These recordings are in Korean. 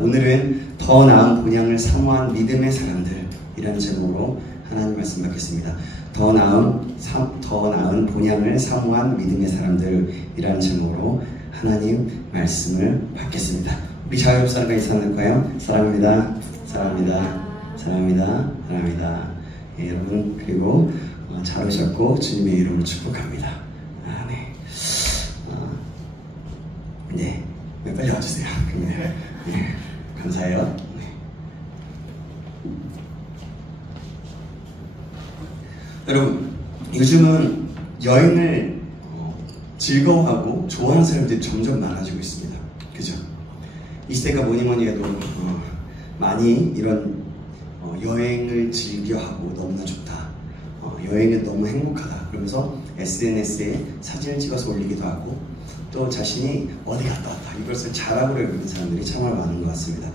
오늘은 더 나은 본향을 사모한 믿음의 사람들이라는 제목으로 하나님 말씀 받겠습니다. 더 나은 본향을 사모한 믿음의 사람들이라는 제목으로 하나님 말씀을 받겠습니다. 우리 자유롭사람과 인사 나눌까요? 사랑합니다. 사랑합니다. 사랑합니다. 사랑합니다. 예, 여러분 그리고 잘 오셨고 주님의 이름으로 축복합니다. 네. 네, 빨리 와주세요. 네. 네. 감사해요. 네. 여러분, 요즘은 여행을 즐거워하고 좋아하는 사람들이 점점 많아지고 있습니다. 그죠? 이 시대가 뭐니 해도 많이 이런 여행을 즐겨하고 너무나 좋다. 여행은 너무 행복하다. 그러면서 SNS에 사진을 찍어서 올리기도 하고 또 자신이 어디 갔다 왔다 이것을 자랑으로 여기는 사람들이 참으로 많은 것 같습니다.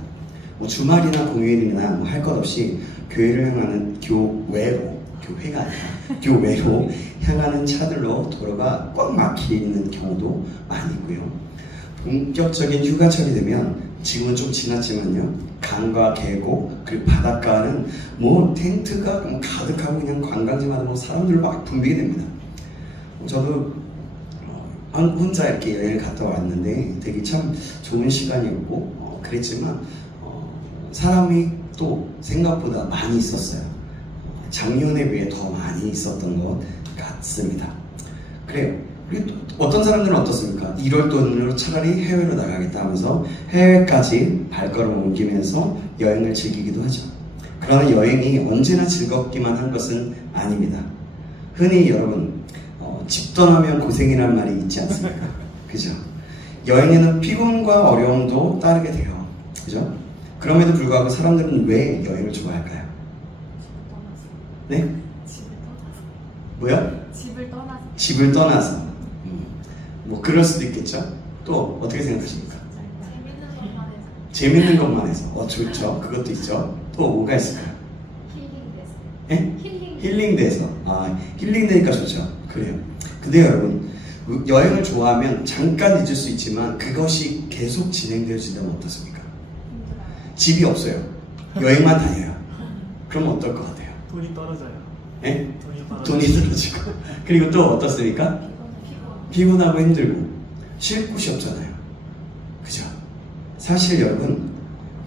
뭐 주말이나 공휴일이나 뭐 할 것 없이 교회를 향하는 교회가 아니라 교외로 향하는 차들로 도로가 꽉 막히는 경우도 많이 있고요. 본격적인 휴가철이 되면 지금은 좀 지났지만요, 강과 계곡 그리고 바닷가는 뭐 텐트가 뭐 가득하고 그냥 관광지마다 뭐 사람들로 막 붐비게 됩니다. 저도 혼자 이렇게 여행을 갔다 왔는데 되게 참 좋은 시간이었고 그랬지만 사람이 또 생각보다 많이 있었어요. 작년에 비해 더 많이 있었던 것 같습니다. 그래요. 그리고 어떤 사람들은 어떻습니까? 이럴 돈으로 차라리 해외로 나가겠다 하면서 해외까지 발걸음을 옮기면서 여행을 즐기기도 하죠. 그러나 여행이 언제나 즐겁기만 한 것은 아닙니다. 흔히 여러분 집 떠나면 고생이라는 말이 있지 않습니까? 그죠? 여행에는 피곤과 어려움도 따르게 돼요. 그죠? 그럼에도 불구하고 사람들은 왜 여행을 좋아할까요? 네? 집을 떠나서. 뭐야? 집을 떠나서. 집을 떠나서. 뭐 그럴 수도 있겠죠? 또 어떻게 생각하십니까? 재밌는 것만 해서. 재밌는 것만 해서. 좋죠. 그것도 있죠. 또 뭐가 있을까요? 힐링돼서. 예? 힐링돼서. 힐링되니까 좋죠. 그래요. 근데 여러분, 여행을 좋아하면 잠깐 잊을 수 있지만 그것이 계속 진행되어진다면 어떻습니까? 힘들어요. 집이 없어요. 여행만 다녀요. 그럼 어떨 것 같아요? 돈이 떨어져요. 예? 돈이 떨어지고. 그리고 또 어떻습니까? 피곤하고 힘들고 쉴 곳이 없잖아요. 그죠? 사실 여러분,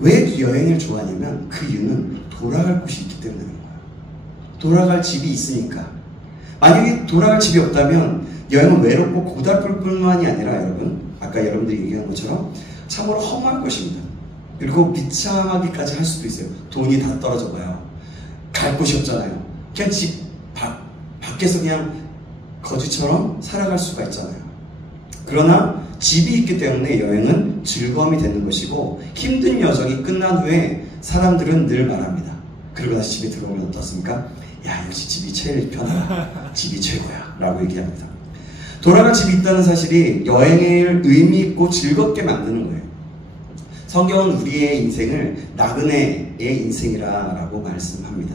왜 여행을 좋아하냐면 그 이유는 돌아갈 곳이 있기 때문에 그런 거예요. 돌아갈 집이 있으니까. 만약에 돌아갈 집이 없다면 여행은 외롭고 고달플 뿐만이 아니라 여러분, 아까 여러분들이 얘기한 것처럼 참으로 험할 것입니다. 그리고 비참하기까지 할 수도 있어요. 돈이 다 떨어져 봐요. 갈 곳이 없잖아요. 그냥 집 밖에서 그냥 거지처럼 살아갈 수가 있잖아요. 그러나 집이 있기 때문에 여행은 즐거움이 되는 것이고 힘든 여정이 끝난 후에 사람들은 늘 말합니다. 그리고 다시 집에 들어오면 어떻습니까? 야, 역시 집이 제일 편하다. 집이 최고야. 라고 얘기합니다. 돌아갈 집이 있다는 사실이 여행을 의미 있고 즐겁게 만드는 거예요. 성경은 우리의 인생을 나그네의 인생이라고 말씀합니다.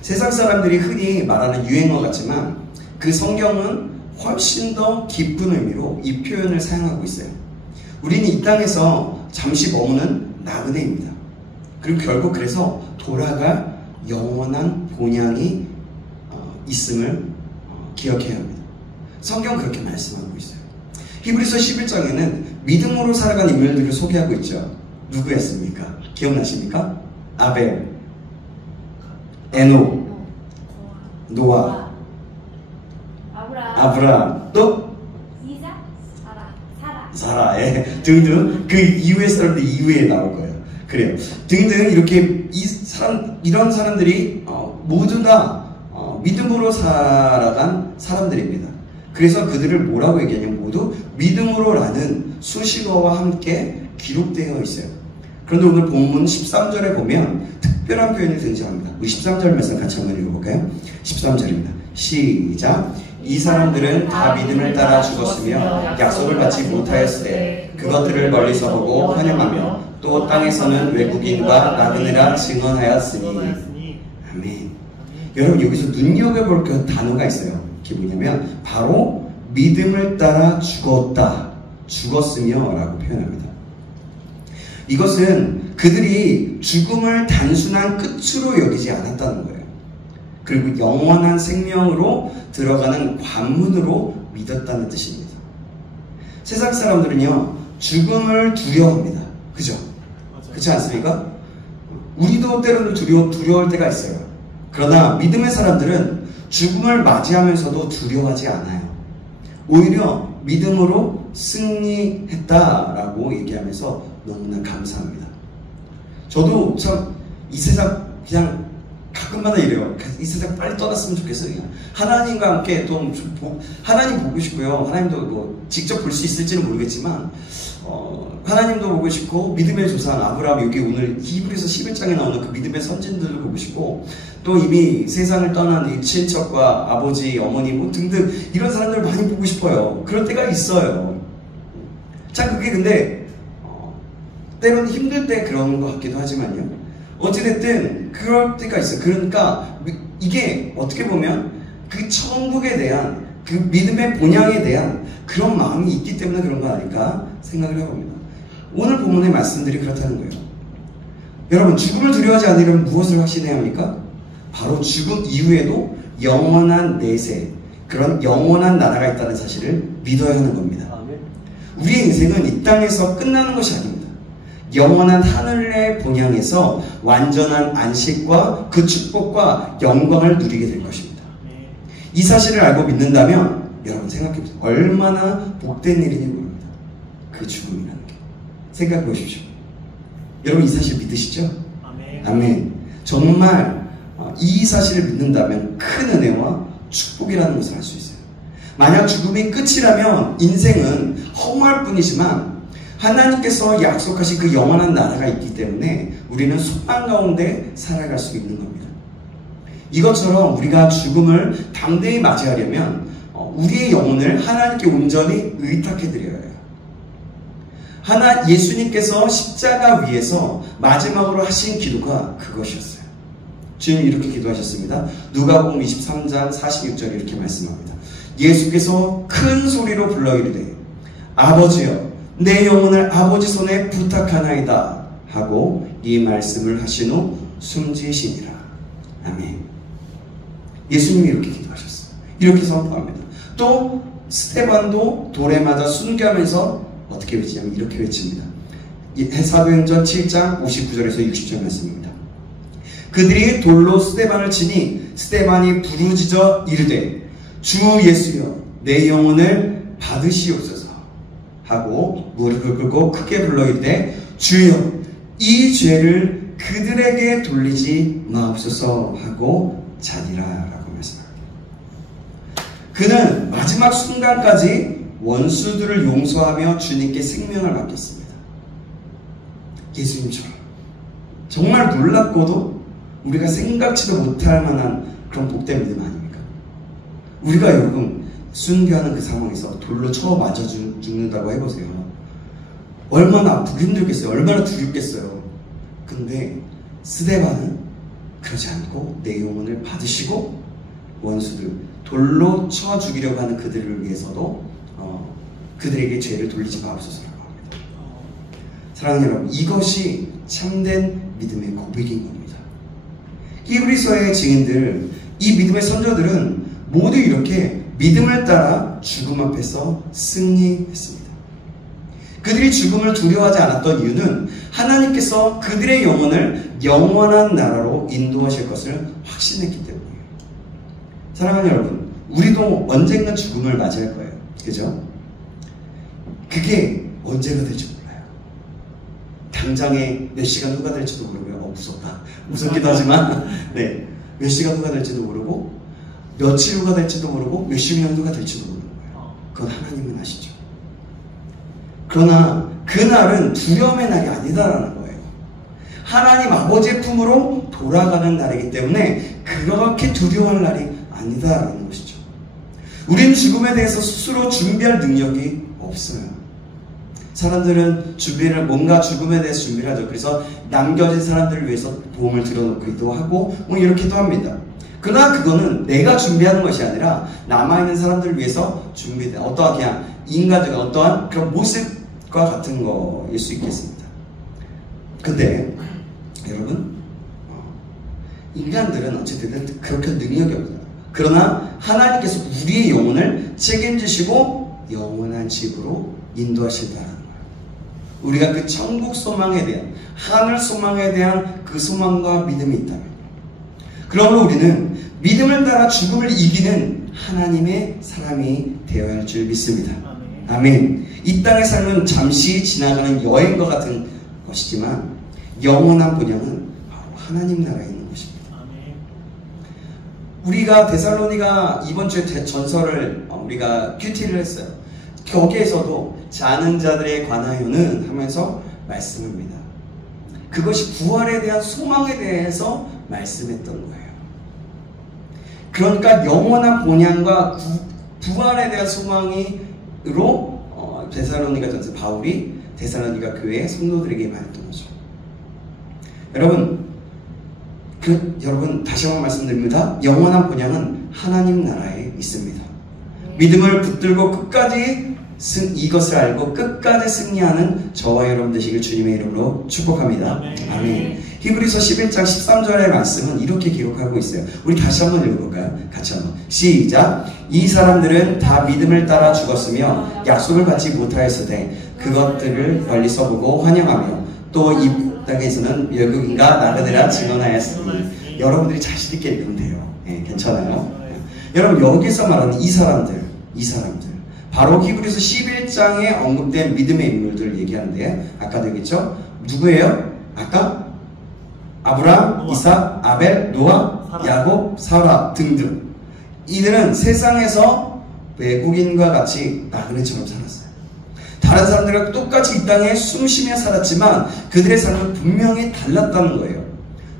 세상 사람들이 흔히 말하는 유행어 같지만 그 성경은 훨씬 더 깊은 의미로 이 표현을 사용하고 있어요. 우리는 이 땅에서 잠시 머무는 나그네입니다. 그리고 결국 그래서 돌아갈 영원한 본향이 있음을 기억해야 합니다. 성경은 그렇게 말씀하고 있어요. 히브리서 11장에는 믿음으로 살아간 인물들을 소개하고 있죠. 누구였습니까? 기억나십니까? 아벨, 에녹, 노아, 아브라함, 또 이삭, 사라, 등등. 그 이후의 사람들 이후에 나올 거예요. 그래요. 등등 이렇게 이런 사람들이 모두 다 믿음으로 살아간 사람들입니다. 그래서 그들을 뭐라고 얘기하냐면 모두 믿음으로라는 수식어와 함께 기록되어 있어요. 그런데 오늘 본문 13절에 보면 특별한 표현이 등장합니다. 우리 13절 말씀 같이 한번 읽어볼까요? 13절입니다. 시작. 이 사람들은 다 믿음을 따라 죽었으며 약속을 받지 못하였으되 그것들을 멀리서 보고 환영하며 또 땅에서는 외국인과 나그네라 증언하였으니. 아멘. 여러분, 여기서 눈여겨볼 그 단어가 있어요. 그게 뭐냐면 바로 믿음을 따라 죽었다, 죽었으며 라고 표현합니다. 이것은 그들이 죽음을 단순한 끝으로 여기지 않았다는 거예요. 그리고 영원한 생명으로 들어가는 관문으로 믿었다는 뜻입니다. 세상 사람들은요, 죽음을 두려워합니다. 그죠? 그렇지 않습니까? 우리도 때로는 두려울 때가 있어요. 그러나 믿음의 사람들은 죽음을 맞이하면서도 두려워하지 않아요. 오히려 믿음으로 승리했다라고 얘기하면서 너무나 감사합니다. 저도 참 이 세상 그냥 가끔마다 이래요. 이 세상 빨리 떠났으면 좋겠어요. 그냥. 하나님과 함께 좀 하나님 보고 싶고요. 하나님도 뭐 직접 볼 수 있을지는 모르겠지만 하나님도 보고 싶고 믿음의 조상 아브라함, 여기 오늘 히브리서 11장에 나오는 그 믿음의 선진들도 보고 싶고, 또 이미 세상을 떠난 이 친척과 아버지, 어머니 뭐 등등 이런 사람들을 많이 보고 싶어요. 그럴 때가 있어요. 참 그게 근데 때로는 힘들 때 그런 것 같기도 하지만요. 어찌됐든 그럴 때가 있어요. 그러니까 이게 어떻게 보면 그 천국에 대한 그 믿음의 본향에 대한 그런 마음이 있기 때문에 그런 거 아닐까 생각을 해봅니다. 오늘 본문의 말씀들이 그렇다는 거예요. 여러분, 죽음을 두려워하지 않으려면 무엇을 확신해야 합니까? 바로 죽음 이후에도 영원한 내세, 그런 영원한 나라가 있다는 사실을 믿어야 하는 겁니다. 우리의 인생은 이 땅에서 끝나는 것이 아닙니다. 영원한 하늘의 본향에서 완전한 안식과 그 축복과 영광을 누리게 될 것입니다. 이 사실을 알고 믿는다면 여러분 생각해보세요. 얼마나 복된 일인지 모릅니다. 그 죽음이라는 게. 생각해 보십시오. 여러분 이 사실 믿으시죠? 아멘. 정말 이 사실을 믿는다면 큰 은혜와 축복이라는 것을 알 수 있어요. 만약 죽음이 끝이라면 인생은 허무할 뿐이지만 하나님께서 약속하신 그 영원한 나라가 있기 때문에 우리는 소망 가운데 살아갈 수 있는 겁니다. 이것처럼 우리가 죽음을 당대히 맞이하려면 우리의 영혼을 하나님께 온전히 의탁해드려야 해요. 예수님께서 십자가 위에서 마지막으로 하신 기도가 그것이었어요. 주님 이렇게 기도하셨습니다. 누가복음 23장 46절에 이렇게 말씀합니다. 예수께서 큰 소리로 불러 이르되 아버지여 내 영혼을 아버지 손에 부탁하나이다 하고 이 말씀을 하신 후 숨지시니라. 아멘. 예수님이 이렇게 기도하셨어요. 이렇게 선포합니다. 또 스데반도 돌에 맞아 순교하면서 어떻게 외치냐면 이렇게 외칩니다. 사도행전 7장 59절에서 60절 말씀입니다. 그들이 돌로 스데반을 치니 스데반이 부르짖어 이르되 주 예수여 내 영혼을 받으시옵소서 하고 무릎을 꿇고 크게 불러 이르되 주여 이 죄를 그들에게 돌리지 마옵소서 하고 자니라 라고 말씀합니다. 그는 마지막 순간까지 원수들을 용서하며 주님께 생명을 맡겼습니다. 예수님처럼 정말 놀랍고도 우리가 생각지도 못할 만한 그런 복된 믿음 아닙니까? 우리가 여러분 순교하는 그 상황에서 돌로 쳐 맞아 죽는다고 해보세요. 얼마나 아프고 힘들겠어요. 얼마나 두렵겠어요. 근데 스데반은 그러지 않고 내 영혼을 받으시고 원수들 돌로 쳐 죽이려고 하는 그들을 위해서도 그들에게 죄를 돌리지 마옵소서라고 합니다. 사랑하는 여러분, 이것이 참된 믿음의 고백인 겁니다. 히브리서의 증인들, 이 믿음의 선조들은 모두 이렇게 믿음을 따라 죽음 앞에서 승리했습니다. 그들이 죽음을 두려워하지 않았던 이유는 하나님께서 그들의 영혼을 영원한 나라로 인도하실 것을 확신했기 때문이에요. 사랑하는 여러분, 우리도 언젠가 죽음을 맞이할 거예요. 그죠? 그게 언제가 될지 몰라요. 당장에 몇 시간 후가 될지도 모르고요. 무섭다. 무섭기도 하지만 네, 몇 시간 후가 될지도 모르고 며칠 후가 될지도 모르고 몇십 년 후가 될지도 모르는 거예요. 그건 하나님은 아시죠. 그러나 그날은 두려움의 날이 아니다라는 거예요. 하나님 아버지의 품으로 돌아가는 날이기 때문에 그렇게 두려워할 날이 아니다라는 것이죠. 우리는 죽음에 대해서 스스로 준비할 능력이 없어요. 사람들은 뭔가 죽음에 대해서 준비를 하죠. 그래서 남겨진 사람들을 위해서 보험을 들어놓기도 하고 이렇게도 합니다. 그러나 그거는 내가 준비하는 것이 아니라 남아있는 사람들을 위해서 준비된 어떠한 그냥 인간적인 어떠한 그런 모습과 같은 거일 수 있겠습니다. 근데 여러분, 인간들은 어쨌든 그렇게 능력이 없어요. 그러나 하나님께서 우리의 영혼을 책임지시고 영원한 집으로 인도하신다는 거예요. 우리가 그 천국 소망에 대한, 하늘 소망에 대한 그 소망과 믿음이 있다면, 그러므로 우리는 믿음을 따라 죽음을 이기는 하나님의 사람이 되어야 할 줄 믿습니다. 아멘. 이 땅의 삶은 잠시 지나가는 여행과 같은 것이지만 영원한 본향은 바로 하나님 나라에 있는 것입니다. 우리가 데살로니가 이번 주에 전설을 우리가 큐티를 했어요. 거기에서도 자는 자들에 관하여는 하면서 말씀합니다. 그것이 부활에 대한 소망에 대해서 말씀했던 거예요. 그러니까 영원한 본향과 부활에 대한 소망으로 데살로니가 전서 바울이 데살로니가 교회의 성도들에게 말했던 거죠. 여러분 다시 한번 말씀드립니다. 영원한 본향은 하나님 나라에 있습니다. 믿음을 붙들고 끝까지 이것을 알고 끝까지 승리하는 저와 여러분 되시길 주님의 이름으로 축복합니다. 아멘. 히브리서 11장 13절의 말씀은 이렇게 기록하고 있어요. 우리 다시 한번 읽어볼까요? 같이 한번 시작. 이 사람들은 다 믿음을 따라 죽었으며 약속을 받지 못하였으되 그것들을 멀리서 보고 환영하며 또 이 땅에서는 외국인과 나그네라 증언하였으니 여러분들이 자신 있게 읽으면 돼요. 괜찮아요. 여러분 여기서 말하는 이 사람들 바로 히브리서 11장에 언급된 믿음의 인물들을 얘기하는데 아까도 얘기했죠? 누구예요? 아까? 아브라함, 이삭, 아벨, 노아, 야곱, 사라 등등. 이들은 세상에서 외국인과 같이 나그네처럼 살았어요. 다른 사람들과 똑같이 이 땅에 숨쉬며 살았지만 그들의 삶은 분명히 달랐다는 거예요.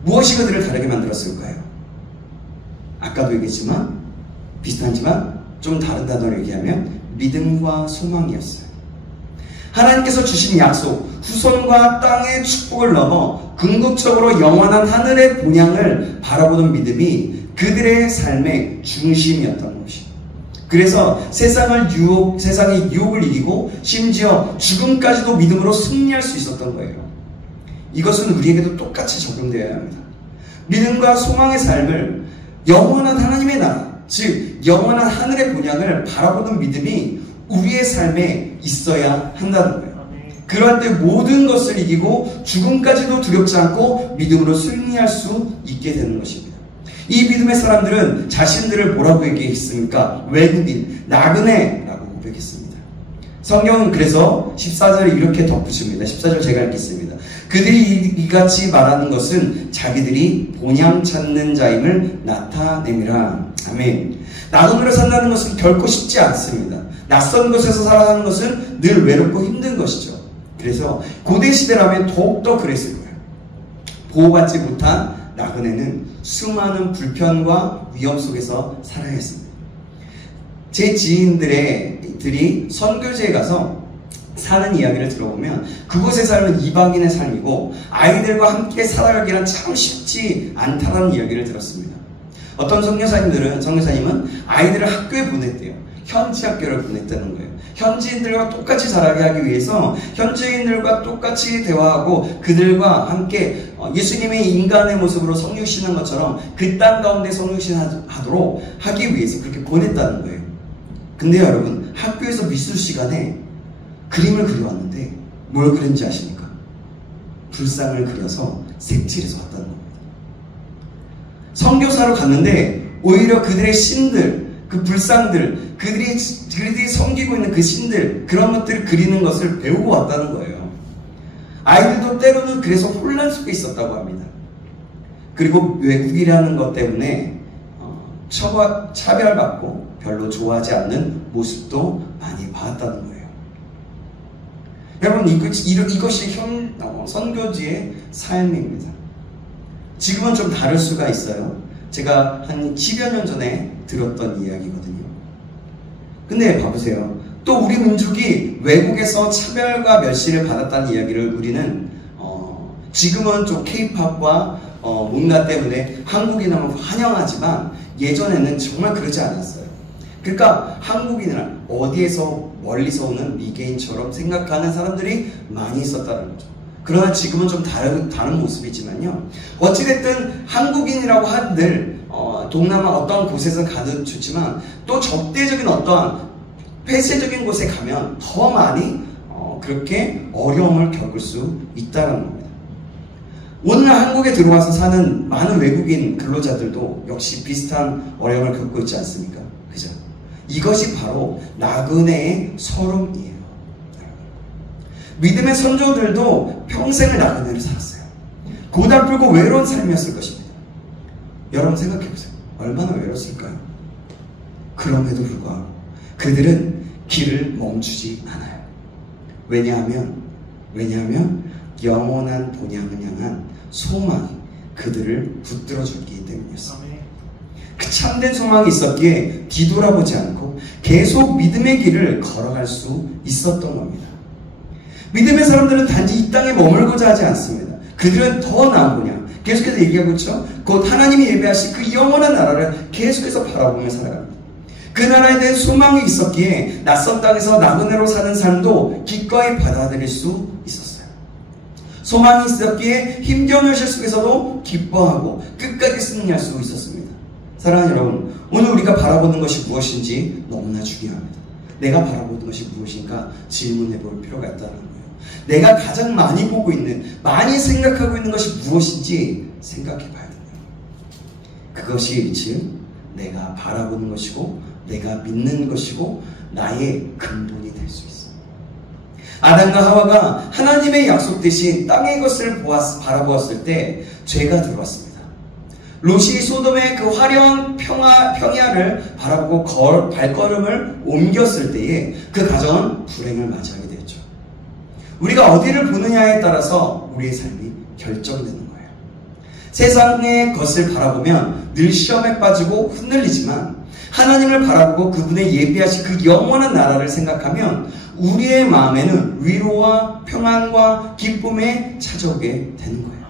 무엇이 그들을 다르게 만들었을까요? 아까도 얘기했지만 비슷하지만 좀 다른 단어로 얘기하면 믿음과 소망이었어요. 하나님께서 주신 약속, 후손과 땅의 축복을 넘어 궁극적으로 영원한 하늘의 본향을 바라보는 믿음이 그들의 삶의 중심이었던 것이에요. 그래서 세상의 유혹을 이기고 심지어 죽음까지도 믿음으로 승리할 수 있었던 거예요. 이것은 우리에게도 똑같이 적용되어야 합니다. 믿음과 소망의 삶을 영원한 하나님의 나라, 즉 영원한 하늘의 본향을 바라보는 믿음이 우리의 삶에 있어야 한다는 거예요. 그럴 때 모든 것을 이기고 죽음까지도 두렵지 않고 믿음으로 승리할 수 있게 되는 것입니다. 이 믿음의 사람들은 자신들을 뭐라고 얘기했습니까? 외국인, 나그네라고 고백했습니다. 성경은 그래서 14절에 이렇게 덧붙입니다. 14절 제가 읽겠습니다. 그들이 이같이 말하는 것은 자기들이 본향 찾는 자임을 나타내미라. 아멘. 나그네로 산다는 것은 결코 쉽지 않습니다. 낯선 곳에서 살아가는 것은 늘 외롭고 힘든 것이죠. 그래서 고대시대라면 더욱더 그랬을 거예요. 보호받지 못한 나그네는 수많은 불편과 위험 속에서 살아야 했습니다. 제 지인들이 선교지에 가서 사는 이야기를 들어보면 그곳에 살면 이방인의 삶이고 아이들과 함께 살아가기란 참 쉽지 않다는 이야기를 들었습니다. 어떤 선교사님은 아이들을 학교에 보냈대요. 현지 학교를 보냈다는 거예요. 현지인들과 똑같이 자라게 하기 위해서 현지인들과 똑같이 대화하고 그들과 함께 예수님의 인간의 모습으로 성육신한 것처럼 그 땅 가운데 성육신하도록 하기 위해서 그렇게 보냈다는 거예요. 근데 여러분 학교에서 미술 시간에 그림을 그려왔는데 뭘 그렸는지 아십니까? 불상을 그려서 색칠해서 왔다는 겁니다. 선교사로 갔는데 오히려 그들의 신들, 그 불상들, 그들이 섬기고 있는 그 신들, 그런 것들을 그리는 것을 배우고 왔다는 거예요. 아이들도 때로는 그래서 혼란 속에 있었다고 합니다. 그리고 외국이라는 것 때문에 차별받고 별로 좋아하지 않는 모습도 많이 봤다는 거예요. 여러분 이것이 선교지의 삶입니다. 지금은 좀 다를 수가 있어요. 제가 한 10여 년 전에 들었던 이야기거든요. 근데 봐보세요. 또 우리 민족이 외국에서 차별과 멸시를 받았다는 이야기를 우리는 지금은 좀 케이팝과 문화 때문에 한국인을 환영하지만 예전에는 정말 그러지 않았어요. 그러니까 한국인을 어디에서 멀리서 오는 미개인처럼 생각하는 사람들이 많이 있었다는 거죠. 그러나 지금은 좀 다른 모습이지만요. 어찌됐든 한국인이라고 한들 동남아 어떤 곳에서 가도 좋지만 또 적대적인 어떠한 폐쇄적인 곳에 가면 더 많이 그렇게 어려움을 겪을 수 있다는 겁니다. 오늘 한국에 들어와서 사는 많은 외국인 근로자들도 역시 비슷한 어려움을 겪고 있지 않습니까? 그죠? 이것이 바로 나그네의 서름이에요. 믿음의 선조들도 평생을 나그네로 살았어요. 고달프고 외로운 삶이었을 것입니다. 여러분 생각해보세요. 얼마나 외롭을까요? 그럼에도 불구하고 그들은 길을 멈추지 않아요. 왜냐하면 영원한 본향을 향한 소망이 그들을 붙들어주기 때문이었습니다. 그 참된 소망이 있었기에 뒤돌아보지 않고 계속 믿음의 길을 걸어갈 수 있었던 겁니다. 믿음의 사람들은 단지 이 땅에 머물고자 하지 않습니다. 그들은 더 나은 본향, 계속해서 얘기하고 있죠. 곧 하나님이 예배하신 그 영원한 나라를 계속해서 바라보며 살아갑니다. 그 나라에 대한 소망이 있었기에 낯선 땅에서 나그네로 사는 삶도 기꺼이 받아들일 수 있었어요. 소망이 있었기에 힘겨운 현실 속에서도 기뻐하고 끝까지 승리할 수 있었습니다. 사랑하는 여러분, 오늘 우리가 바라보는 것이 무엇인지 너무나 중요합니다. 내가 바라보는 것이 무엇인가 질문해 볼 필요가 있다는 거예요. 내가 가장 많이 보고 있는, 많이 생각하고 있는 것이 무엇인지 생각해 봐야 됩니다. 그것이 즉 내가 바라보는 것이고 내가 믿는 것이고 나의 근본이 될 수 있어요. 아담과 하와가 하나님의 약속 대신 땅의 것을 바라보았을 때 죄가 들어왔습니다. 롯이 소돔의 그 화려한 평야를 바라보고 발걸음을 옮겼을 때에 그 가정은 불행을 맞이하게 되었죠. 우리가 어디를 보느냐에 따라서 우리의 삶이 결정되는 거예요. 세상의 것을 바라보면 늘 시험에 빠지고 흔들리지만 하나님을 바라보고 그분의 예비하신 그 영원한 나라를 생각하면 우리의 마음에는 위로와 평안과 기쁨에 찾아오게 되는 거예요.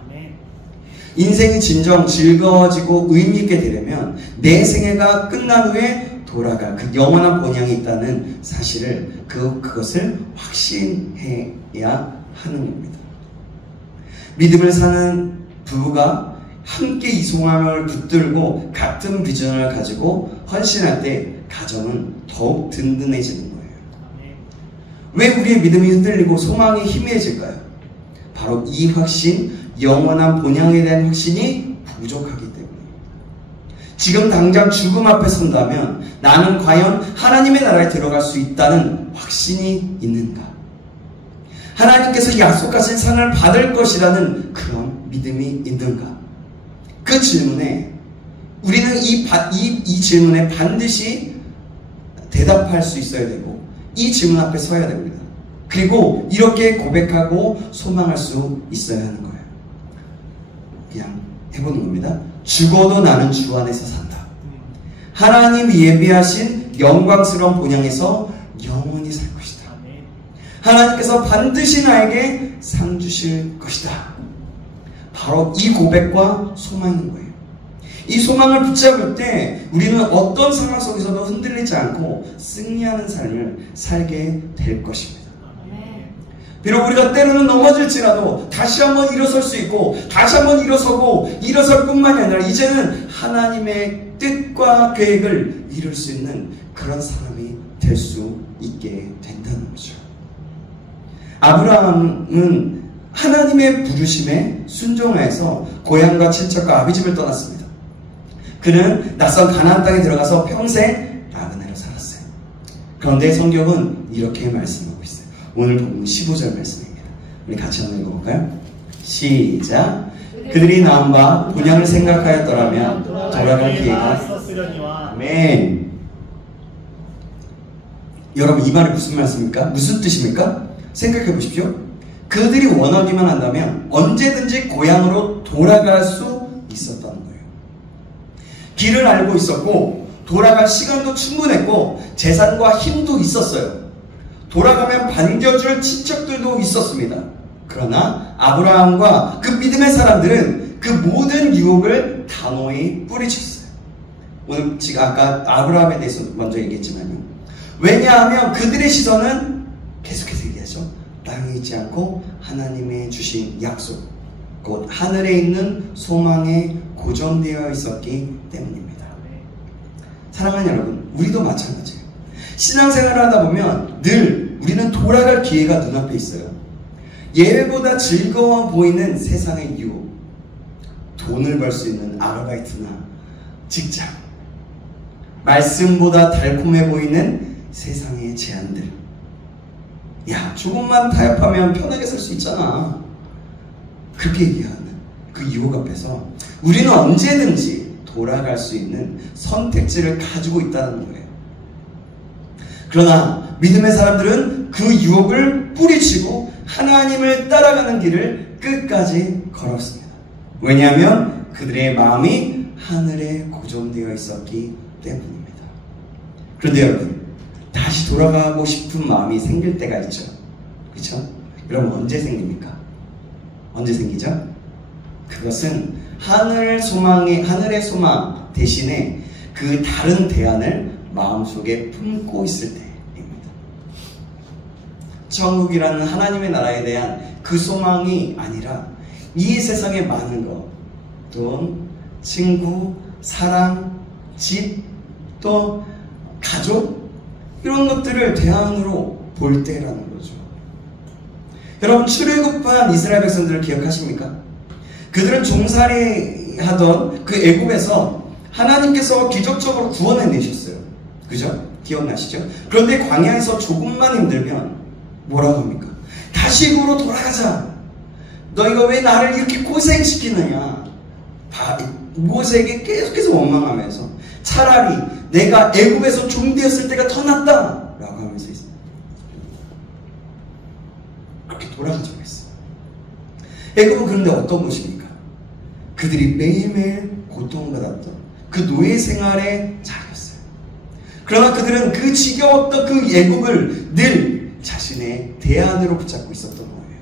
인생이 진정 즐거워지고 의미있게 되려면 내 생애가 끝난 후에 돌아갈 그 영원한 본향이 있다는 사실을 그것을 확신해야 하는 겁니다. 믿음을 사는 부부가 함께 이 소망을 붙들고 같은 비전을 가지고 헌신할 때 가정은 더욱 든든해지는 거예요. 왜 우리의 믿음이 흔들리고 소망이 희미해질까요? 바로 이 확신, 영원한 본향에 대한 확신이 부족하기 때문입니다. 지금 당장 죽음 앞에 선다면 나는 과연 하나님의 나라에 들어갈 수 있다는 확신이 있는가? 하나님께서 약속하신 상을 받을 것이라는 그런 믿음이 있는가? 그 질문에 우리는 이 질문에 반드시 대답할 수 있어야 되고 이 질문 앞에 서야 됩니다. 그리고 이렇게 고백하고 소망할 수 있어야 하는 거예요. 그냥 해보는 겁니다. 죽어도 나는 주 안에서 산다. 하나님이 예비하신 영광스러운 본향에서 영원히 살 것이다. 하나님께서 반드시 나에게 상 주실 것이다. 바로 이 고백과 소망인 거예요. 이 소망을 붙잡을 때 우리는 어떤 상황 속에서도 흔들리지 않고 승리하는 삶을 살게 될 것입니다. 비록 우리가 때로는 넘어질지라도 다시 한번 일어설 수 있고 다시 한번 일어서고 일어설 뿐만이 아니라 이제는 하나님의 뜻과 계획을 이룰 수 있는 그런 사람이 될 수 있게 된다는 거죠. 아브라함은 하나님의 부르심에 순종하여서 고향과 친척과 아비집을 떠났습니다. 그는 낯선 가나안 땅에 들어가서 평생 나그네로 살았어요. 그런데 성경은 이렇게 말씀하고 있어요. 오늘 본문 15절 말씀입니다. 우리 같이 한번 읽어볼까요? 시작. 그들이 나온 바 본향을 생각하였더라면 돌아갈 기회가 있었으려니와. 아멘. 여러분 이 말이 무슨 말씀입니까? 무슨 뜻입니까? 생각해 보십시오. 그들이 원하기만 한다면 언제든지 고향으로 돌아갈 수 있었다는 거예요. 길을 알고 있었고 돌아갈 시간도 충분했고 재산과 힘도 있었어요. 돌아가면 반겨줄 친척들도 있었습니다. 그러나 아브라함과 그 믿음의 사람들은 그 모든 유혹을 단호히 뿌리쳤어요. 오늘 지금 아까 아브라함에 대해서 먼저 얘기했지만요. 왜냐하면 그들의 시선은 계속해서 얘기하죠. 땅에 있지 않고 하나님의 주신 약속, 곧 하늘에 있는 소망에 고정되어 있었기 때문입니다. 사랑하는 여러분, 우리도 마찬가지예요. 신앙생활을 하다 보면 늘 우리는 돌아갈 기회가 눈앞에 있어요. 예외보다 즐거워 보이는 세상의 유혹, 돈을 벌 수 있는 아르바이트나 직장, 말씀보다 달콤해 보이는 세상의 제안들. 야, 조금만 타협하면 편하게 살 수 있잖아. 그렇게 얘기하는 그 유혹 앞에서 우리는 언제든지 돌아갈 수 있는 선택지를 가지고 있다는 거예요. 그러나 믿음의 사람들은 그 유혹을 뿌리치고 하나님을 따라가는 길을 끝까지 걸었습니다. 왜냐하면 그들의 마음이 하늘에 고정되어 있었기 때문입니다. 그런데 여러분, 다시 돌아가고 싶은 마음이 생길 때가 있죠. 그렇죠? 여러분, 언제 생깁니까? 언제 생기죠? 그것은 하늘의 소망 대신에 그 다른 대안을 마음속에 품고 있을 때입니다. 천국이라는 하나님의 나라에 대한 그 소망이 아니라 이 세상에 많은 것, 돈, 친구, 사랑, 집, 또 가족, 이런 것들을 대안으로 볼 때라는 거죠. 여러분, 출애굽한 이스라엘 백성들을 기억하십니까? 그들은 종살이 하던 그 애굽에서 하나님께서 기적적으로 구원해내셨어요. 그죠? 기억나시죠? 그런데 광야에서 조금만 힘들면 뭐라고 합니까? 다시 애굽으로 돌아가자. 너희가 왜 나를 이렇게 고생시키느냐? 모세에게 계속해서 원망하면서 차라리 내가 애굽에서 종되었을 때가 더 낫다 라고 하면서 있어요. 그렇게 돌아가자고 했어요. 애굽은 그런데 어떤 곳입니까? 그들이 매일매일 고통받았던 그 노예 생활의 자리였어요. 그러나 그들은 그 지겨웠던 그 애굽을 늘 자신의 대안으로 붙잡고 있었던 거예요.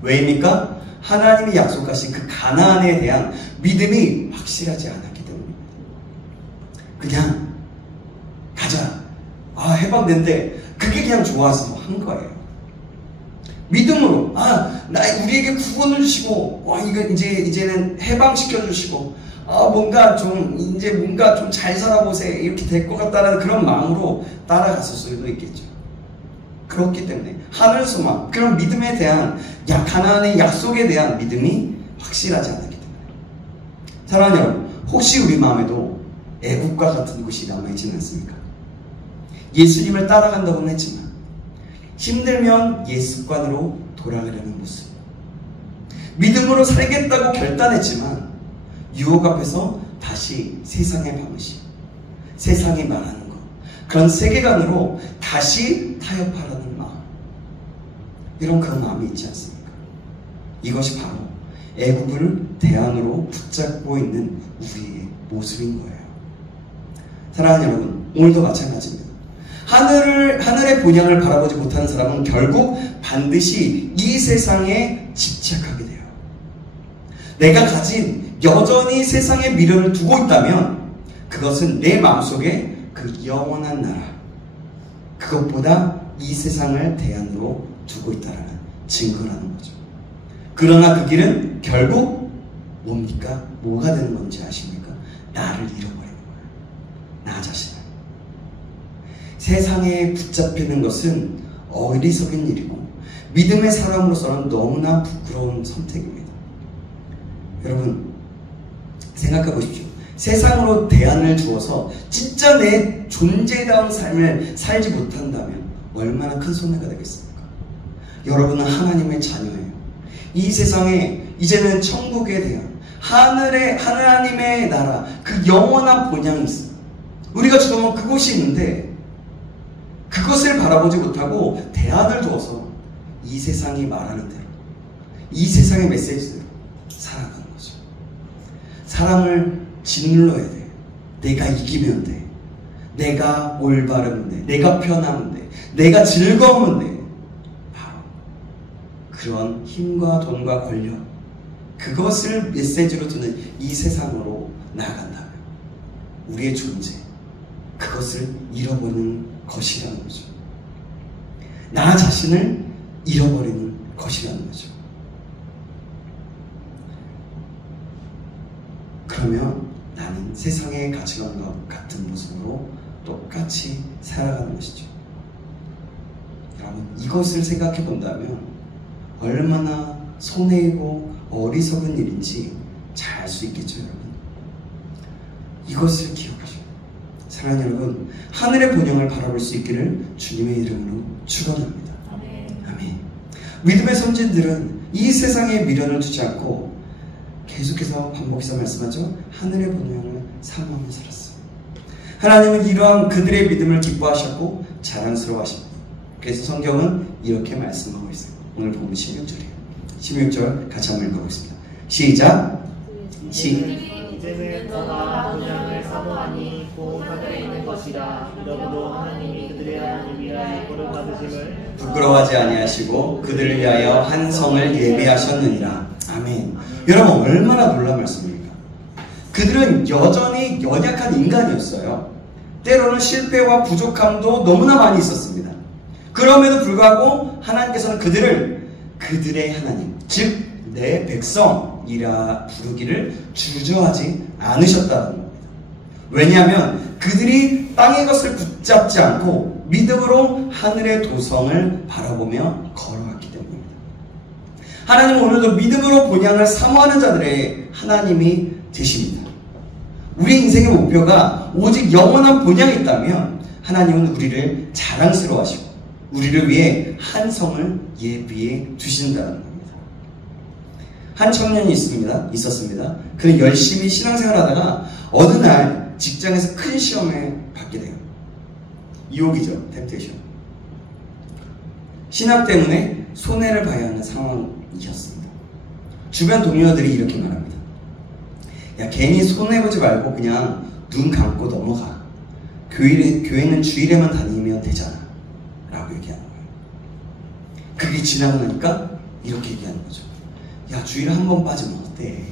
왜입니까? 하나님이 약속하신 그 가나안에 대한 믿음이 확실하지 않았기 때문입니다. 그냥 가자. 해방된대. 그게 그냥 좋아서 한 거예요. 믿음으로 우리에게 구원을 주시고 이제는 해방시켜 주시고 뭔가 좀 잘 살아보세요. 이렇게 될 것 같다는 그런 마음으로 따라갔을 수도 있겠죠. 그렇기 때문에 하늘 소망, 그런 믿음에 대한 가나안의 약속에 대한 믿음이 확실하지 않았기 때문에. 사랑하는 여러분, 혹시 우리 마음에도 애국과 같은 곳이 남아있지는 않습니까? 예수님을 따라간다고는 했지만 힘들면 예습관으로 돌아가려는 모습, 믿음으로 살겠다고 결단했지만 유혹 앞에서 다시 세상의 방식, 세상이 말하는 것, 그런 세계관으로 다시 타협하려는 마음, 이런 그런 마음이 있지 않습니까? 이것이 바로 애굽을 대안으로 붙잡고 있는 우리의 모습인 거예요. 사랑하는 여러분, 오늘도 마찬가지입니다. 하늘의 본향을 바라보지 못하는 사람은 결국 반드시 이 세상에 집착하게 돼요. 내가 가진 여전히 세상의 미련을 두고 있다면 그것은 내 마음속에 그 영원한 나라, 그것보다 이 세상을 대안으로 두고 있다는 증거라는 거죠. 그러나 그 길은 결국 뭡니까? 뭐가 되는 건지 아십니까? 나를 잃어버리는 거예요. 나 자신을. 세상에 붙잡히는 것은 어리석은 일이고 믿음의 사람으로서는 너무나 부끄러운 선택입니다. 여러분, 생각해 보십시오. 세상으로 대안을 주어서 진짜 내 존재다운 삶을 살지 못한다면 얼마나 큰 손해가 되겠습니까? 여러분은 하나님의 자녀예요. 이 세상에 이제는 천국에 대한 하나님의 나라, 그 영원한 본향이 있어요. 우리가 죽으면 그곳이 있는데 그것을 바라보지 못하고 대안을 두어서 이 세상이 말하는 대로, 이 세상의 메시지대로 살아가는 거죠. 사람을 짓눌러야 돼. 내가 이기면 돼. 내가 올바르면 돼. 내가 편하면 돼. 내가 즐거우면 돼. 바로 그런 힘과 돈과 권력, 그것을 메시지로 두는 이 세상으로 나아간다면 우리의 존재, 그것을 잃어버리는 것이라는 거죠. 나 자신을 잃어버리는 것이라는 거죠. 그러면 나는 세상의 가치관과 같은 모습으로 똑같이 살아가는 것이죠. 여러분, 이것을 생각해 본다면 얼마나 손해이고 어리석은 일인지 잘 알 수 있겠죠, 여러분. 이것을 기억하시고, 사랑하는 여러분, 하늘의 본향을 바라볼 수 있기를 주님의 이름으로 축원합니다. 아멘. 믿음의 선진들은 이 세상에 미련을 두지 않고 계속해서 반복해서 말씀하죠. 하늘의 본향을 사모하며 살았어요. 하나님은 이러한 그들의 믿음을 기뻐하셨고 자랑스러워하십니다. 그래서 성경은 이렇게 말씀하고 있어요. 오늘 보면 16절이에요. 16절 같이 한번 읽어보겠습니다. 시작. 이제는 너가 본향을 사모하니 곧 하늘에 있는 것이라. 이러므로 하나님이 그들의 하나님 위하여 복을 받으심을 부끄러워하지 아니하시고 그들을 위하여 한 성을 예비하셨느니라. 아멘. 여러분, 얼마나 놀라운 말씀입니까? 그들은 여전히 연약한 인간이었어요. 때로는 실패와 부족함도 너무나 많이 있었습니다. 그럼에도 불구하고 하나님께서는 그들을 그들의 하나님, 즉 내 백성이라 부르기를 주저하지 않으셨다는 겁니다. 왜냐하면 그들이 땅의 것을 붙잡지 않고 믿음으로 하늘의 도성을 바라보며 걸어왔기 때문입니다. 하나님은 오늘도 믿음으로 본향을 사모하는 자들의 하나님이 되십니다. 우리 인생의 목표가 오직 영원한 본향이 있다면 하나님은 우리를 자랑스러워하시고 우리를 위해 한 성을 예비해 주신다는 겁니다. 한 청년이 있었습니다. 그는 열심히 신앙생활을 하다가 어느 날 직장에서 큰 시험에 받게 돼요. 유혹이죠. 템테이션. 신학 때문에 손해를 봐야 하는 상황이었습니다. 주변 동료들이 이렇게 말합니다. 야, 괜히 손해보지 말고 그냥 눈 감고 넘어가. 교회는 주일에만 다니면 되잖아. 라고 얘기하는 거예요. 그게 지나고 나니까 이렇게 얘기하는 거죠. 야, 주일에 한 번 빠지면 어때?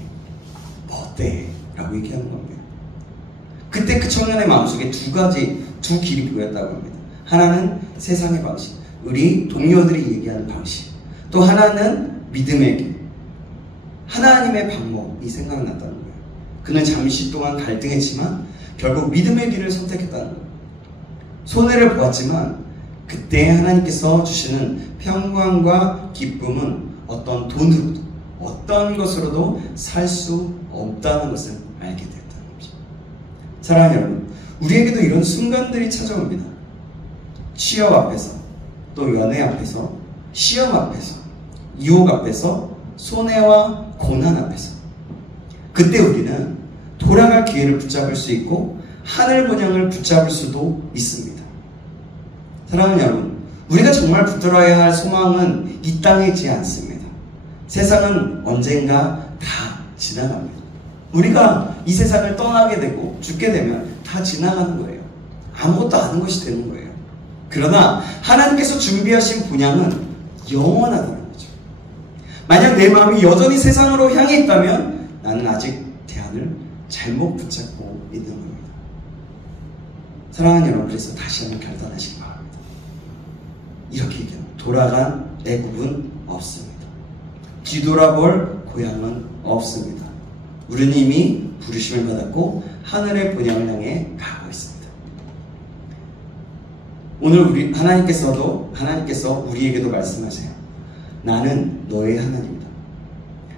뭐 어때? 라고 얘기하는 겁니다. 그때 그 청년의 마음속에 두 길이 보였다고 합니다. 하나는 세상의 방식, 우리 동료들이 얘기하는 방식, 또 하나는 믿음의 길, 하나님의 방법이 생각났다는 거예요. 그는 잠시 동안 갈등했지만 결국 믿음의 길을 선택했다는 거예요. 손해를 보았지만 그때 하나님께서 주시는 평강과 기쁨은 어떤 돈으로도 어떤 것으로도 살 수 없다는 것을 알게 되었다는 거죠. 사랑하는 여러분, 우리에게도 이런 순간들이 찾아옵니다. 취업 앞에서, 또 연애 앞에서, 시험 앞에서, 유혹 앞에서, 손해와 고난 앞에서. 그때 우리는 돌아갈 기회를 붙잡을 수 있고 하늘 본향을 붙잡을 수도 있습니다. 사랑하는 여러분, 우리가 정말 붙들어야 할 소망은 이 땅에 있지 않습니다. 세상은 언젠가 다 지나갑니다. 우리가 이 세상을 떠나게 되고 죽게 되면 다 지나가는 거예요. 아무것도 아는 것이 되는 거예요. 그러나 하나님께서 준비하신 본향은 영원하다는 거죠. 만약 내 마음이 여전히 세상으로 향해 있다면 나는 아직 대안을 잘못 붙잡고 있는 겁니다. 사랑하는 여러분, 그래서 다시 한번 결단하시기 바랍니다. 이렇게 얘기합니다. 돌아간 애굽은 없습니다. 뒤돌아볼 고향은 없습니다. 우리는 이미 부르심을 받았고 하늘의 본향을 향해 가고 있습니다. 오늘 하나님께서 우리에게도 말씀하세요. 나는 너의 하나님이다.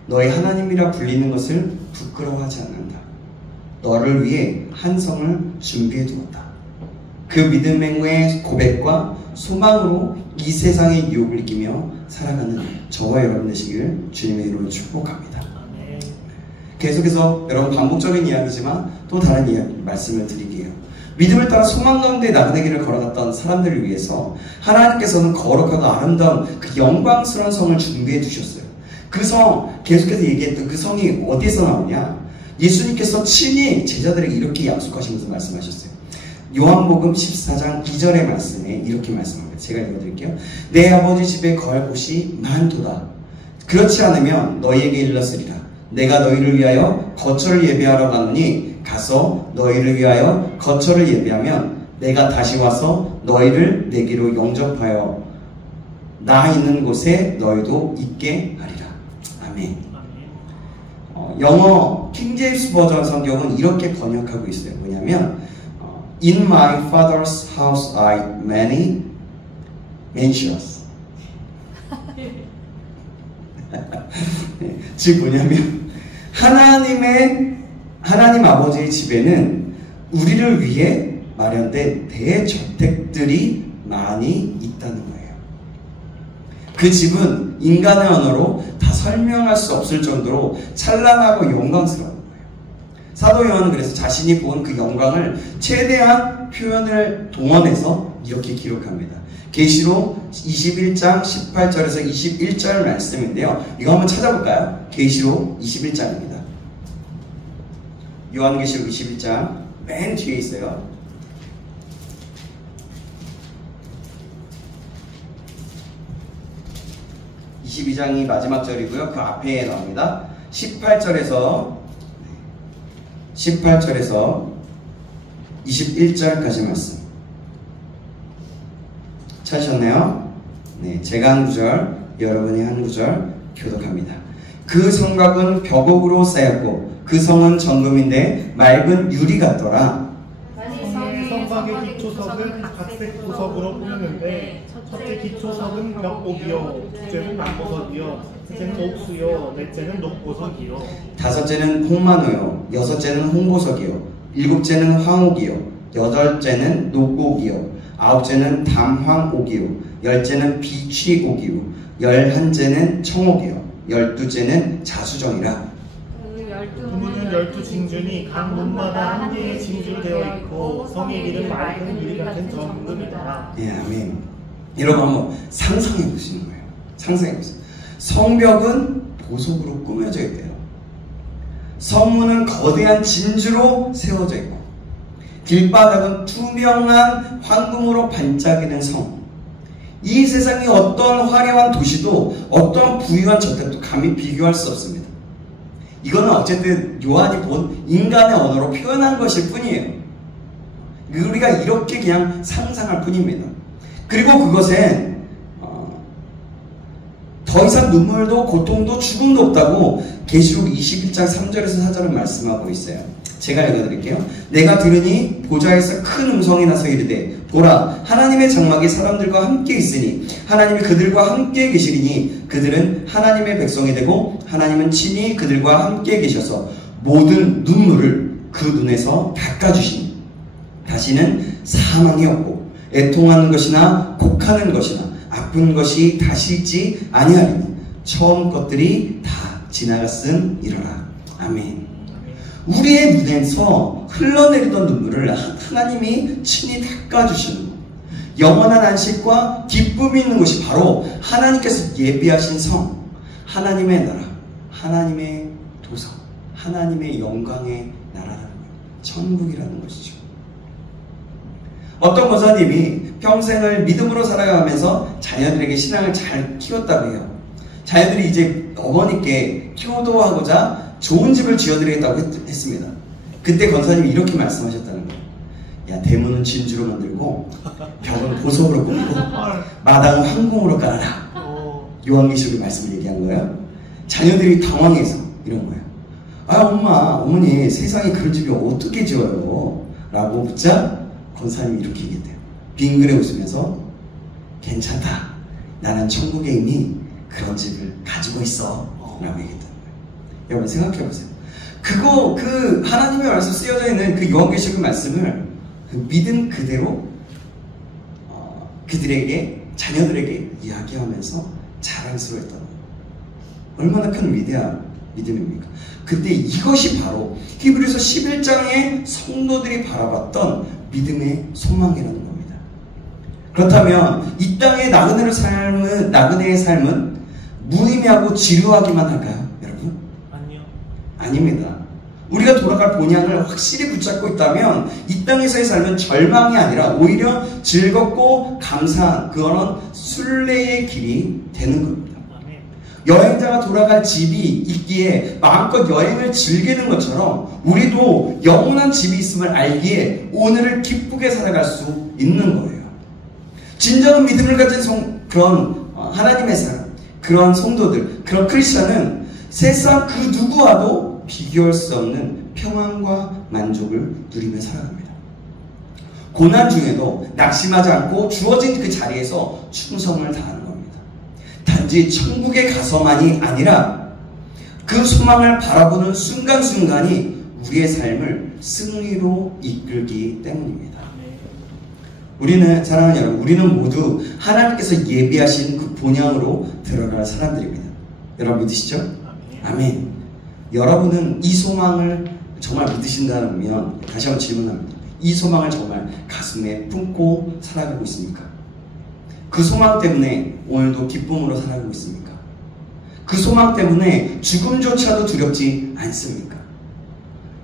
너의 하나님이라 불리는 것을 부끄러워하지 않는다. 너를 위해 한 성을 준비해 두었다. 그 믿음의 고백과 소망으로 이 세상의 유혹을 이기며 살아가는 저와 여러분 되시기를 주님의 이름으로 축복합니다. 계속해서 여러분 반복적인 이야기지만 또 다른 이야기 말씀을 드리게요. 믿음을 따라 소망 가운데 나그네 길을 걸어갔던 사람들을 위해서 하나님께서는 거룩하고 아름다운 그 영광스러운 성을 준비해 주셨어요. 그 성, 계속해서 얘기했던 그 성이 어디에서 나오냐? 예수님께서 친히 제자들에게 이렇게 약속하시면서 말씀하셨어요. 요한복음 14장 2절의 말씀에 이렇게 말씀합니다. 제가 읽어드릴게요. 내 아버지 집에 거할 곳이 많도다. 그렇지 않으면 너희에게 일렀으리라. 내가 너희를 위하여 거처를 예비하러 가노니 가서 너희를 위하여 거처를 예비하면 내가 다시 와서 너희를 내게로 영접하여 나 있는 곳에 너희도 있게 하리라. 아멘. 영어 킹제임스 버전 성경은 이렇게 번역하고 있어요. 뭐냐면 In my father's house are many mansions. 즉 뭐냐면 하나님 아버지의 집에는 우리를 위해 마련된 대저택들이 많이 있다는 거예요. 그 집은 인간의 언어로 다 설명할 수 없을 정도로 찬란하고 영광스러운 거예요. 사도 요한은 그래서 자신이 본 그 영광을 최대한 표현을 동원해서 이렇게 기록합니다. 계시록 21장 18절에서 21절 말씀인데요. 이거 한번 찾아볼까요? 계시록 21장입니다. 요한계시록 21장 맨 뒤에 있어요. 22장이 마지막 절이고요. 그 앞에 나옵니다. 18절에서 21절까지 말씀. 찾으셨나요? 네, 제가 한 구절, 여러분이 한 구절 교독합니다. 그 성곽은 벽옥으로 쌓였고 그 성은 정금인데 맑은 유리 같더라. 성곽의 기초석은 각색 보석으로 꾸몄는데 첫째 기초석은 벽옥이요, 둘째는 남보석이요, 셋째는 옥수요, 넷째는 녹보석이요, 다섯째는 홍마노요, 여섯째는 홍보석이요, 일곱째는 황옥이요, 여덟째는 녹옥이요, 아홉째는 담황옥이요, 열째는 비취옥이요, 열한째는 청옥이요, 열두째는 자수정이라. 문은 12진준이 각 문마다 한 개의 진줄되어 있고 성의 이름 맑은 유리 같은 정금이다. 예, 아멘. 여러분 한번 상상해 보시는 거예요. 상상해 보세요. 성벽은 보석으로 꾸며져 있대요. 성문은 거대한 진주로 세워져 있고 길바닥은 투명한 황금으로 반짝이는 성. 이 세상의 어떤 화려한 도시도 어떤 부유한 저택도 감히 비교할 수 없습니다. 이거는 어쨌든 요한이 본 인간의 언어로 표현한 것일 뿐이에요. 우리가 이렇게 그냥 상상할 뿐입니다. 그리고 그것엔 더 이상 눈물도 고통도 죽음도 없다고 계시록 21장 3절에서 4절은 말씀하고 있어요. 제가 읽어드릴게요. 내가 들으니 보좌에서 큰 음성이 나서 이르되 보라, 하나님의 장막이 사람들과 함께 있으니 하나님이 그들과 함께 계시리니 그들은 하나님의 백성이 되고 하나님은 친히 그들과 함께 계셔서 모든 눈물을 그 눈에서 닦아주시니 다시는 사망이 없고 애통하는 것이나 곡하는 것이나 아픈 것이 다시 있지 아니하리니 처음 것들이 다 지나갔음이로라. 아멘. 우리의 눈에서 흘러내리던 눈물을 하나님이 친히 닦아주시는 것, 영원한 안식과 기쁨이 있는 것이 바로 하나님께서 예비하신 성, 하나님의 나라, 하나님의 도성, 하나님의 영광의 나라라는 거예요. 천국이라는 것이죠. 어떤 권사님이 평생을 믿음으로 살아가면서 자녀들에게 신앙을 잘 키웠다고 해요. 자녀들이 이제 어머니께 효도하고자 좋은 집을 지어드리겠다고 했습니다. 그때 권사님이 이렇게 말씀하셨다는 거예요. 야, 대문은 진주로 만들고 벽은 보석으로 꾸미고 마당은 황금으로 깔아라. 요한계시록의 말씀을 얘기한 거예요. 자녀들이 당황해서 이런 거예요. 아, 어머니 세상에 그런 집이 어떻게 지어요? 라고 묻자 권사님이 이렇게 얘기했대요. 빙그레 웃으면서 괜찮다. 나는 천국에 이미 그런 집을 가지고 있어. 라고 얘기했다는 거예요. 여러분 생각해보세요. 그 하나님의 말씀 쓰여져 있는 그 요한계시록 말씀을 그 믿음 그대로 그들에게, 자녀들에게 이야기하면서 자랑스러웠던 거예요. 얼마나 큰 위대한 믿음입니까? 근데 이것이 바로 히브리서 11장의 성도들이 바라봤던 믿음의 소망이라는 겁니다. 그렇다면 이 땅의 나그네의 삶은 무의미하고 지루하기만 할까요? 여러분? 아니요. 아닙니다. 우리가 돌아갈 본향을 확실히 붙잡고 있다면 이 땅에서의 삶은 절망이 아니라 오히려 즐겁고 감사한 그런 순례의 길이 되는 겁니다. 여행자가 돌아갈 집이 있기에 마음껏 여행을 즐기는 것처럼 우리도 영원한 집이 있음을 알기에 오늘을 기쁘게 살아갈 수 있는 거예요. 진정한 믿음을 가진 그런 하나님의 사람, 그런 성도들, 그런 크리스천은 세상 그 누구와도 비교할 수 없는 평안과 만족을 누리며 살아갑니다. 고난 중에도 낙심하지 않고 주어진 그 자리에서 충성을 다하는 겁니다. 단지 천국에 가서만이 아니라 그 소망을 바라보는 순간순간이 우리의 삶을 승리로 이끌기 때문입니다. 우리는, 사랑하는 여러분, 우리는 모두 하나님께서 예비하신 그 본향으로 들어갈 사람들입니다. 여러분 믿으시죠? 아멘. 여러분은 이 소망을 정말 믿으신다면 다시 한번 질문합니다. 이 소망을 정말 가슴에 품고 살아가고 있습니까? 그 소망 때문에 오늘도 기쁨으로 살아가고 있습니까? 그 소망 때문에 죽음조차도 두렵지 않습니까?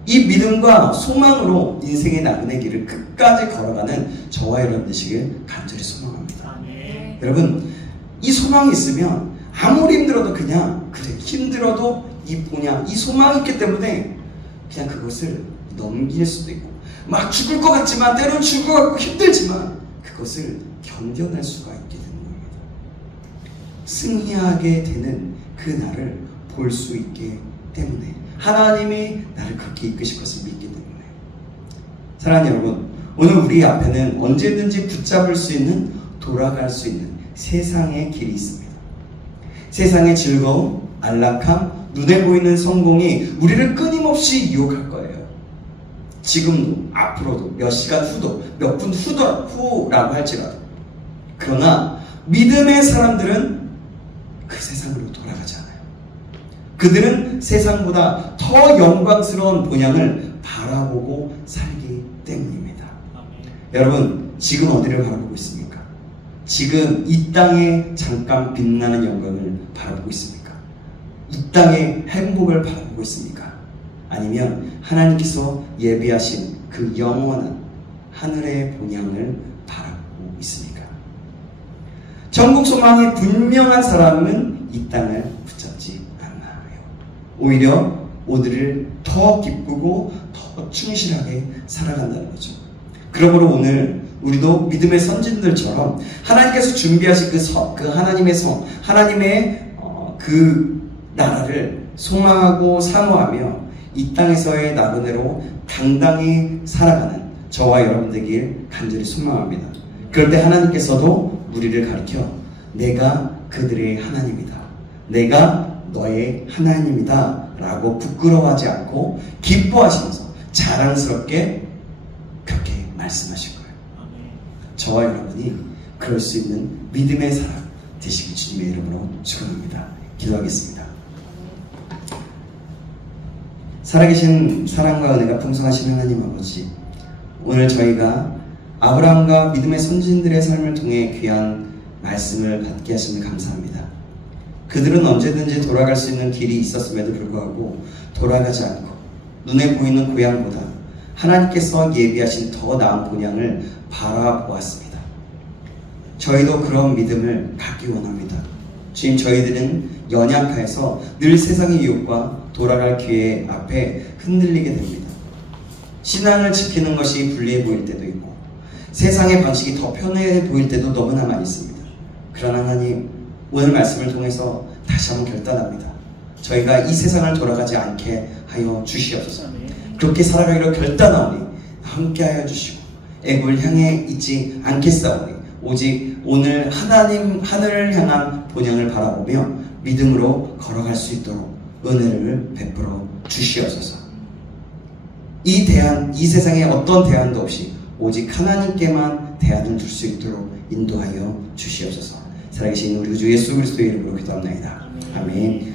이 믿음과 소망으로 인생의 나그네 길을 끝까지 걸어가는 저와 여러분 되시길 간절히 소망합니다. 아멘. 여러분, 이 소망이 있으면 아무리 힘들어도 그냥 그래, 힘들어도 이 본향, 이 소망이 있기 때문에 그냥 그것을 넘길 수도 있고 막 죽을 것 같지만 때로는 죽을 것 같고 힘들지만 그것을 견뎌낼 수가 있게 되는 겁니다. 승리하게 되는 그 날을 볼 수 있기 때문에 하나님이 나를 그렇게 이끄실 것을 믿기 때문에. 사랑하는 여러분, 오늘 우리 앞에는 언제든지 붙잡을 수 있는, 돌아갈 수 있는 세상의 길이 있습니다. 세상의 즐거움, 안락함, 눈에 보이는 성공이 우리를 끊임없이 유혹할 거예요. 지금도, 앞으로도, 몇 시간 후도, 몇 분 후라고 할지라도. 그러나 믿음의 사람들은 그 세상으로 돌아가지 않아요. 그들은 세상보다 더 영광스러운 본향을 바라보고 살기 때문입니다. 여러분, 지금 어디를 바라보고 있습니까? 지금 이 땅에 잠깐 빛나는 영광을 바라보고 있습니까? 이 땅의 행복을 바라보고 있습니까? 아니면 하나님께서 예비하신 그 영원한 하늘의 본향을 바라보고 있습니까? 천국 소망이 분명한 사람은 이 땅을 붙잡지 않아요. 오히려 오늘을 더 기쁘고 더 충실하게 살아간다는 거죠. 그러므로 오늘 우리도 믿음의 선진들처럼 하나님께서 준비하신 그 하나님의 성, 하나님의 그 나라를 소망하고 사모하며 이 땅에서의 나그네로 당당히 살아가는 저와 여러분 되길 간절히 소망합니다. 그럴 때 하나님께서도 우리를 가리켜 내가 그들의 하나님이다, 내가 너의 하나님이다 라고 부끄러워하지 않고 기뻐하시면서 자랑스럽게 그렇게 말씀하실 거예요. 저와 여러분이 그럴 수 있는 믿음의 사람 되시길 주님의 이름으로 축원합니다. 기도하겠습니다. 살아계신 사랑과 은혜가 풍성하신 하나님 아버지, 오늘 저희가 아브라함과 믿음의 선진들의 삶을 통해 귀한 말씀을 받게 하심을 감사합니다. 그들은 언제든지 돌아갈 수 있는 길이 있었음에도 불구하고 돌아가지 않고 눈에 보이는 고향보다 하나님께서 예비하신 더 나은 본향을 바라보았습니다. 저희도 그런 믿음을 갖기 원합니다. 주님, 저희들은 연약해서 늘 세상의 유혹과 돌아갈 기회 앞에 흔들리게 됩니다. 신앙을 지키는 것이 불리해 보일 때도 있고 세상의 방식이 더 편해 보일 때도 너무나 많이 있습니다. 그러나 하나님, 오늘 말씀을 통해서 다시 한번 결단합니다. 저희가 이 세상을 돌아가지 않게 하여 주시옵소서. 그렇게 살아가기로 결단하오니 함께하여 주시고 애굽을 향해 있지 않겠사오니 오직 오늘 하늘을 향한 본향을 바라보며 믿음으로 걸어갈 수 있도록 은혜를 베풀어 주시옵소서. 이 세상에 어떤 대안도 없이 오직 하나님께만 대안을 줄 수 있도록 인도하여 주시옵소서. 살아계신 우리 주 예수 그리스도의 이름으로 기도합니다. 아멘.